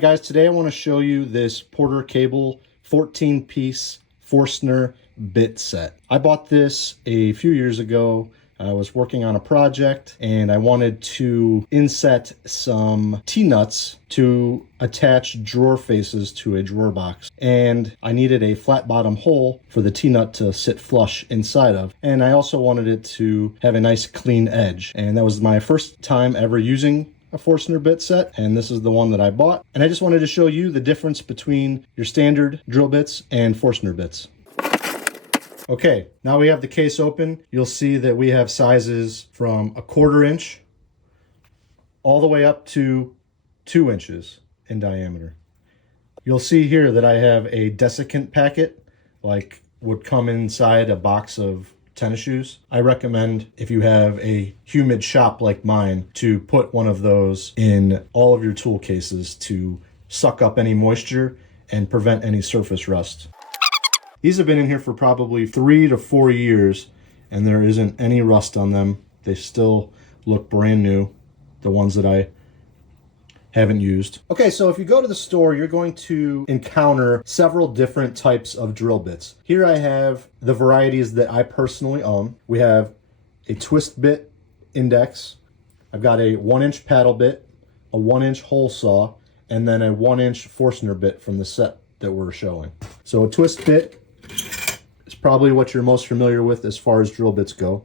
right, guys, today I want to show you this Porter Cable 14-piece Forstner Bit Set. I bought this a few years ago. I was working on a project and I wanted to inset some T-nuts to attach drawer faces to a drawer box. And I needed a flat bottom hole for the T-nut to sit flush inside of. And I also wanted it to have a nice clean edge. And that was my first time ever using a Forstner bit set, and this is the one that I bought. And I just wanted to show you the difference between your standard drill bits and Forstner bits. Okay, now we have the case open. You'll see that we have sizes from 1/4 inch all the way up to 2 inches in diameter. You'll see here that I have a desiccant packet, like would come inside a box of tennis shoes. I recommend, if you have a humid shop like mine, to put one of those in all of your tool cases to suck up any moisture and prevent any surface rust. These have been in here for probably 3 to 4 years and there isn't any rust on them. They still look brand new, the ones that I haven't used. Okay, so if you go to the store, you're going to encounter several different types of drill bits. Here I have the varieties that I personally own. We have a twist bit index. I've got a 1-inch paddle bit, a 1-inch hole saw, and then a 1-inch Forstner bit from the set that we're showing. So a twist bit is probably what you're most familiar with as far as drill bits go.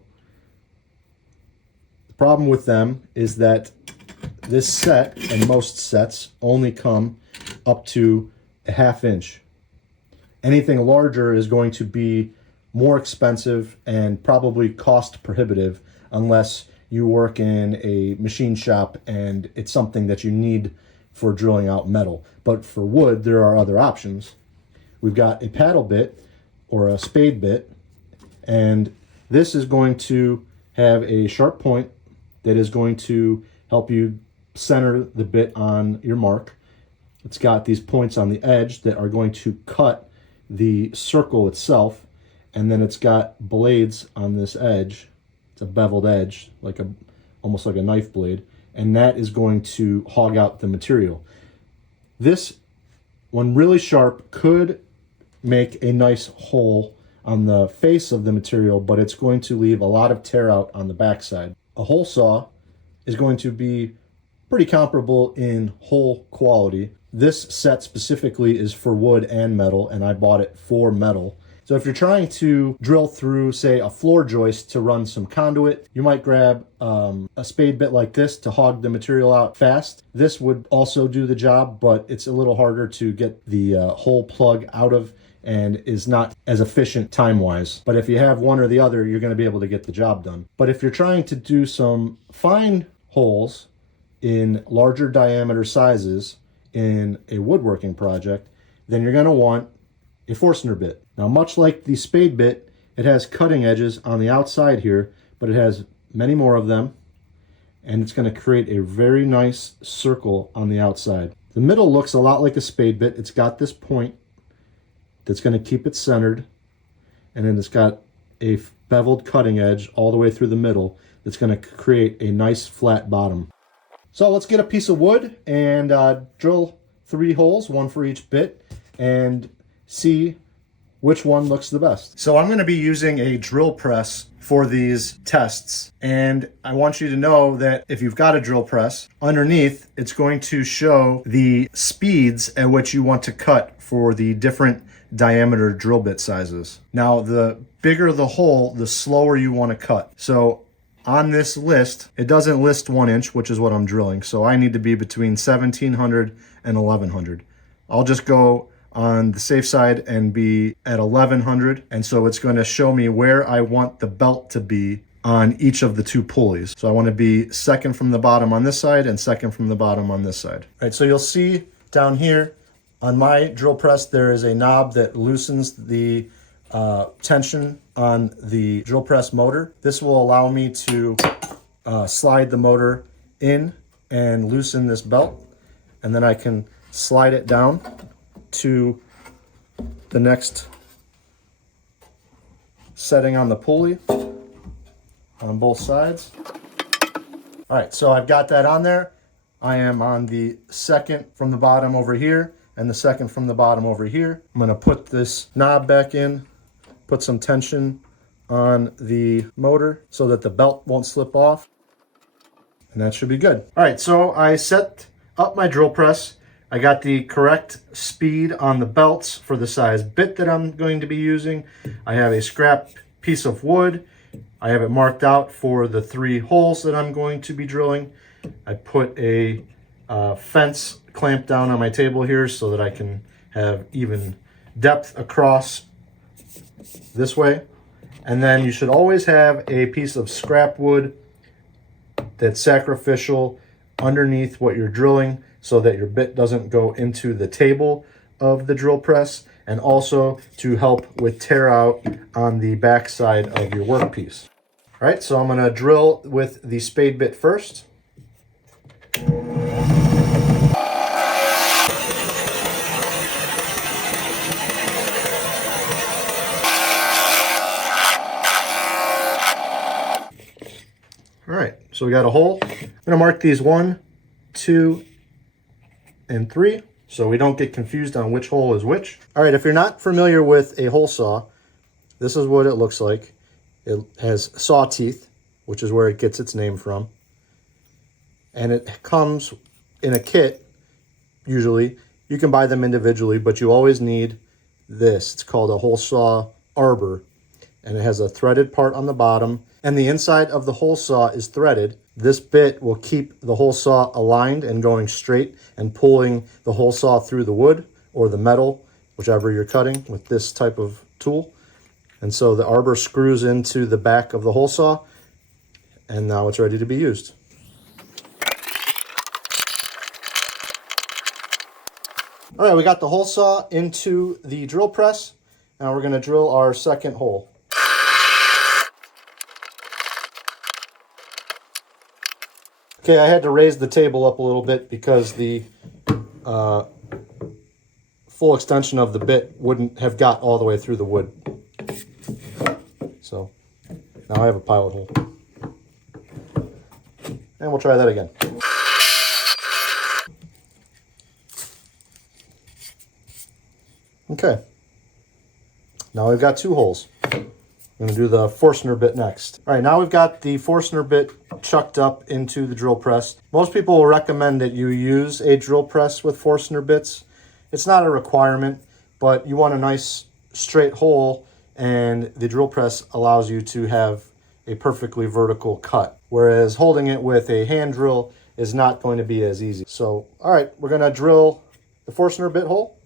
The problem with them is that this set and most sets only come up to a 1/2 inch. Anything larger is going to be more expensive and probably cost prohibitive unless you work in a machine shop and it's something that you need for drilling out metal. But for wood, there are other options. We've got a paddle bit or a spade bit, and this is going to have a sharp point that is going to help you center the bit on your mark. It's got these points on the edge that are going to cut the circle itself, and then it's got blades on this edge. It's a beveled edge, like almost like a knife blade, and that is going to hog out the material. This, when really sharp, could make a nice hole on the face of the material, but it's going to leave a lot of tear out on the backside. A hole saw is going to be pretty comparable in hole quality. This set specifically is for wood and metal, and I bought it for metal. So if you're trying to drill through, say, a floor joist to run some conduit, you might grab a spade bit like this to hog the material out fast. This would also do the job, but it's a little harder to get the hole plug out of and is not as efficient time-wise. But if you have one or the other, you're going to be able to get the job done. But if you're trying to do some fine holes in larger diameter sizes in a woodworking project, then you're going to want a Forstner bit. Now, much like the spade bit, it has cutting edges on the outside here, but it has many more of them, and it's going to create a very nice circle on the outside. The middle looks a lot like a spade bit. It's got this point that's going to keep it centered, and then it's got a beveled cutting edge all the way through the middle that's going to create a nice flat bottom. So let's get a piece of wood and drill 3 holes, 1 for each bit, and see which one looks the best. So I'm going to be using a drill press for these tests, and I want you to know that if you've got a drill press, underneath it's going to show the speeds at which you want to cut for the different diameter drill bit sizes. Now, the bigger the hole, the slower you want to cut. So on this list, it doesn't list 1 inch, which is what I'm drilling. So I need to be between 1700 and 1100. I'll just go on the safe side and be at 1100. And so it's going to show me where I want the belt to be on each of the 2 pulleys. So I want to be second from the bottom on this side and second from the bottom on this side. All right, so you'll see down here on my drill press, there is a knob that loosens the tension on the drill press motor. This will allow me to slide the motor in and loosen this belt, and then I can slide it down to the next setting on the pulley on both sides. All right, so I've got that on there. I am on the second from the bottom over here and the second from the bottom over here. I'm gonna put this knob back in, put some tension on the motor so that the belt won't slip off, and that should be good. All right, so I set up my drill press. I got the correct speed on the belts for the size bit that I'm going to be using. I have a scrap piece of wood. I have it marked out for the 3 holes that I'm going to be drilling. I put a fence clamp down on my table here so that I can have even depth across this way. And then you should always have a piece of scrap wood that's sacrificial underneath what you're drilling so that your bit doesn't go into the table of the drill press, and also to help with tear out on the back side of your workpiece. All right, so I'm gonna drill with the spade bit first. All right, so we got a hole. I'm gonna mark these 1, 2, and 3 so we don't get confused on which hole is which. All right, if you're not familiar with a hole saw, this is what it looks like. It has saw teeth, which is where it gets its name from. And it comes in a kit, usually. You can buy them individually, but you always need this. It's called a hole saw arbor, and it has a threaded part on the bottom, and the inside of the hole saw is threaded. This bit will keep the hole saw aligned and going straight and pulling the hole saw through the wood or the metal, whichever you're cutting with this type of tool. And so the arbor screws into the back of the hole saw, and now it's ready to be used. All right, we got the hole saw into the drill press. Now we're gonna drill our second hole. Okay, I had to raise the table up a little bit because the full extension of the bit wouldn't have got all the way through the wood. So now I have a pilot hole. And we'll try that again. Okay, now we've got 2 holes. I'm going to do the Forstner bit next. All right, now we've got the Forstner bit chucked up into the drill press. Most people will recommend that you use a drill press with Forstner bits. It's not a requirement, but you want a nice straight hole, and the drill press allows you to have a perfectly vertical cut, whereas holding it with a hand drill is not going to be as easy. So, all right, we're going to drill the Forstner bit hole.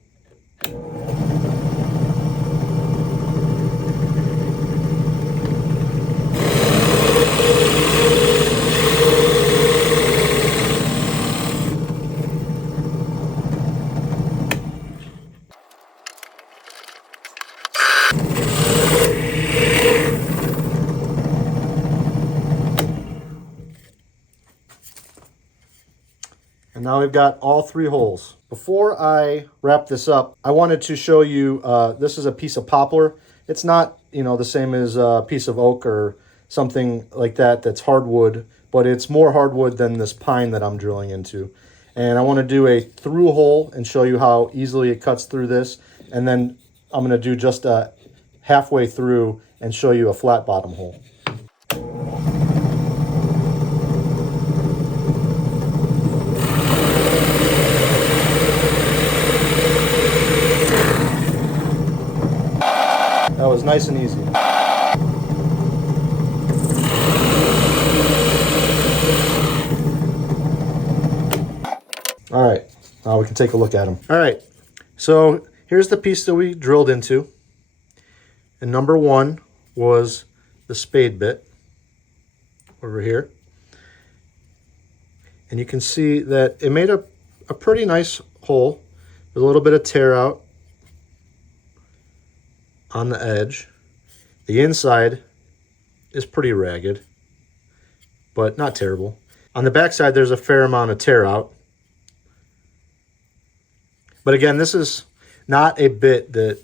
And now we've got all 3 holes. Before I wrap this up, I wanted to show you, this is a piece of poplar. It's not, the same as a piece of oak or something like that that's hardwood, but it's more hardwood than this pine that I'm drilling into. And I want to do a through hole and show you how easily it cuts through this. And then I'm going to do just a halfway through and show you a flat bottom hole. That was nice and easy. All right, now we can take a look at them. All right, so here's the piece that we drilled into. And number 1 was the spade bit over here. And you can see that it made a pretty nice hole. There's a little bit of tear out on the edge. The inside is pretty ragged, but not terrible. On the back side, there's a fair amount of tear out. But again, this is not a bit that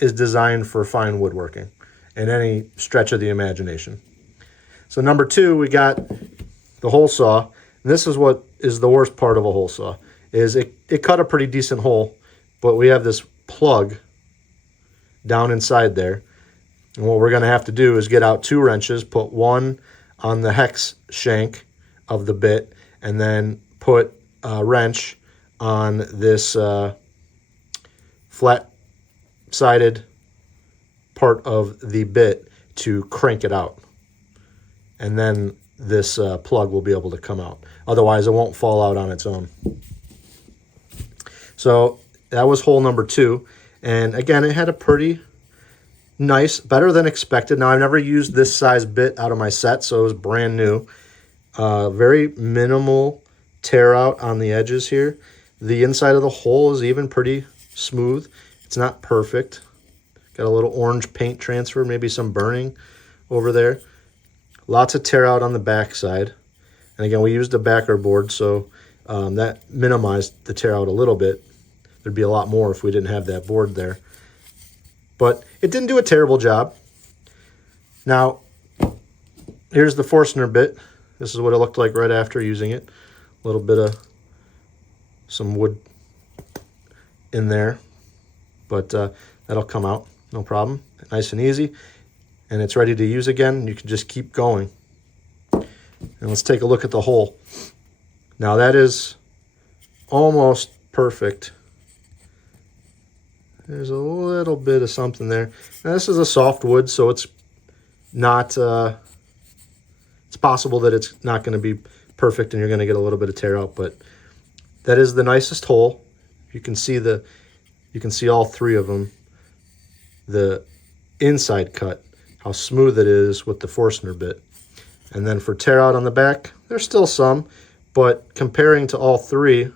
is designed for fine woodworking in any stretch of the imagination. So number 2, we got the hole saw. And this is what is the worst part of a hole saw, is it cut a pretty decent hole, but we have this plug down inside there. And what we're going to have to do is get out 2 wrenches, put one on the hex shank of the bit, and then put a wrench on this flat-sided part of the bit to crank it out. And then this plug will be able to come out. Otherwise, it won't fall out on its own. So that was hole number 2. And again, it had a pretty nice, better than expected. Now, I've never used this size bit out of my set, so it was brand new. Very minimal tear out on the edges here. The inside of the hole is even pretty smooth. It's not perfect. Got a little orange paint transfer, maybe some burning over there. Lots of tear out on the back side. And again, we used a backer board, so that minimized the tear out a little bit. There'd be a lot more if we didn't have that board there. But it didn't do a terrible job. Now, here's the Forstner bit. This is what it looked like right after using it. A little bit of some wood in there, but that'll come out, no problem. Nice and easy. And it's ready to use again. You can just keep going. And let's take a look at the hole. Now that is almost perfect. There's a little bit of something there. Now this is a soft wood, so it's not, it's possible that it's not going to be perfect and you're going to get a little bit of tear out, but that is the nicest hole. You can see all 3 of them. The inside cut, how smooth it is with the Forstner bit. And then for tear out on the back, there's still some, but comparing to all 3,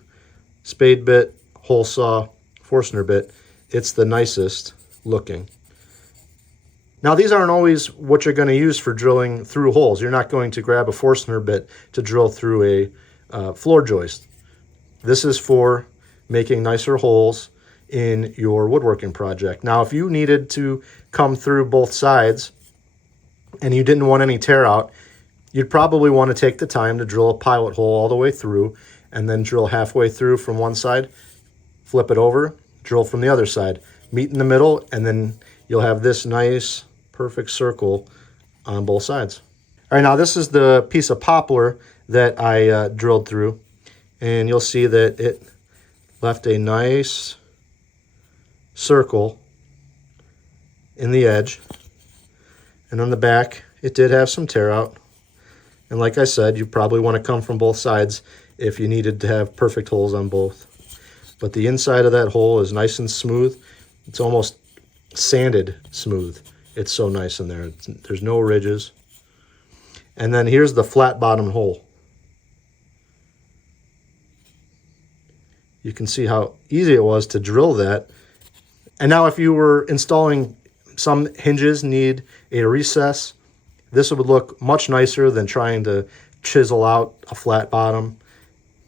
spade bit, hole saw, Forstner bit, it's the nicest looking. Now, these aren't always what you're going to use for drilling through holes. You're not going to grab a Forstner bit to drill through a floor joist. This is for making nicer holes in your woodworking project. Now, if you needed to come through both sides and you didn't want any tear out, you'd probably want to take the time to drill a pilot hole all the way through and then drill halfway through from one side, flip it over, drill from the other side, meet in the middle, and then you'll have this nice, perfect circle on both sides. All right, now this is the piece of poplar that I drilled through, and you'll see that it left a nice circle in the edge. And on the back, it did have some tear out. And like I said, you probably want to come from both sides if you needed to have perfect holes on both. But the inside of that hole is nice and smooth. It's almost sanded smooth. It's so nice in there. There's no ridges. And then here's the flat bottom hole. You can see how easy it was to drill that. And now if you were installing, some hinges need a recess. This would look much nicer than trying to chisel out a flat bottom.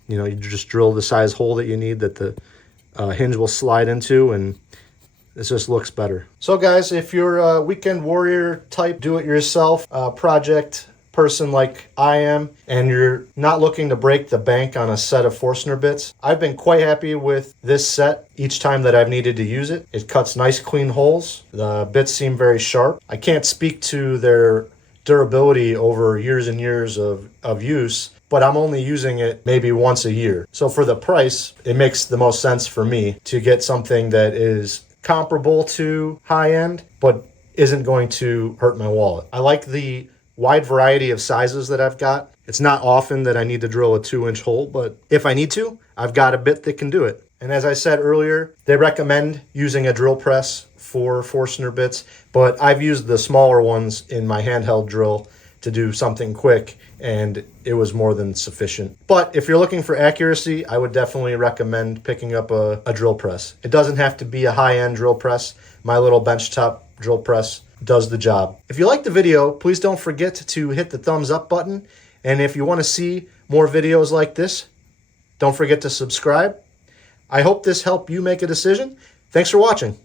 You know, you just drill the size hole that you need that the hinge will slide into, and it just looks better. So guys, if you're a weekend warrior type do-it-yourself project person like I am, and you're not looking to break the bank on a set of Forstner bits, I've been quite happy with this set each time that I've needed to use it. It cuts nice clean holes. The bits seem very sharp. I can't speak to their durability over years and years of use, but I'm only using it maybe once a year. So for the price, it makes the most sense for me to get something that is comparable to high-end, but isn't going to hurt my wallet. I like the wide variety of sizes that I've got. It's not often that I need to drill a 2-inch hole, but if I need to, I've got a bit that can do it. And as I said earlier, they recommend using a drill press for Forstner bits, but I've used the smaller ones in my handheld drill to do something quick, and it was more than sufficient. But if you're looking for accuracy, I would definitely recommend picking up a drill press. It doesn't have to be a high-end drill press. My little benchtop drill press does the job. If you liked the video, please don't forget to hit the thumbs up button. And if you want to see more videos like this, don't forget to subscribe. I hope this helped you make a decision. Thanks for watching.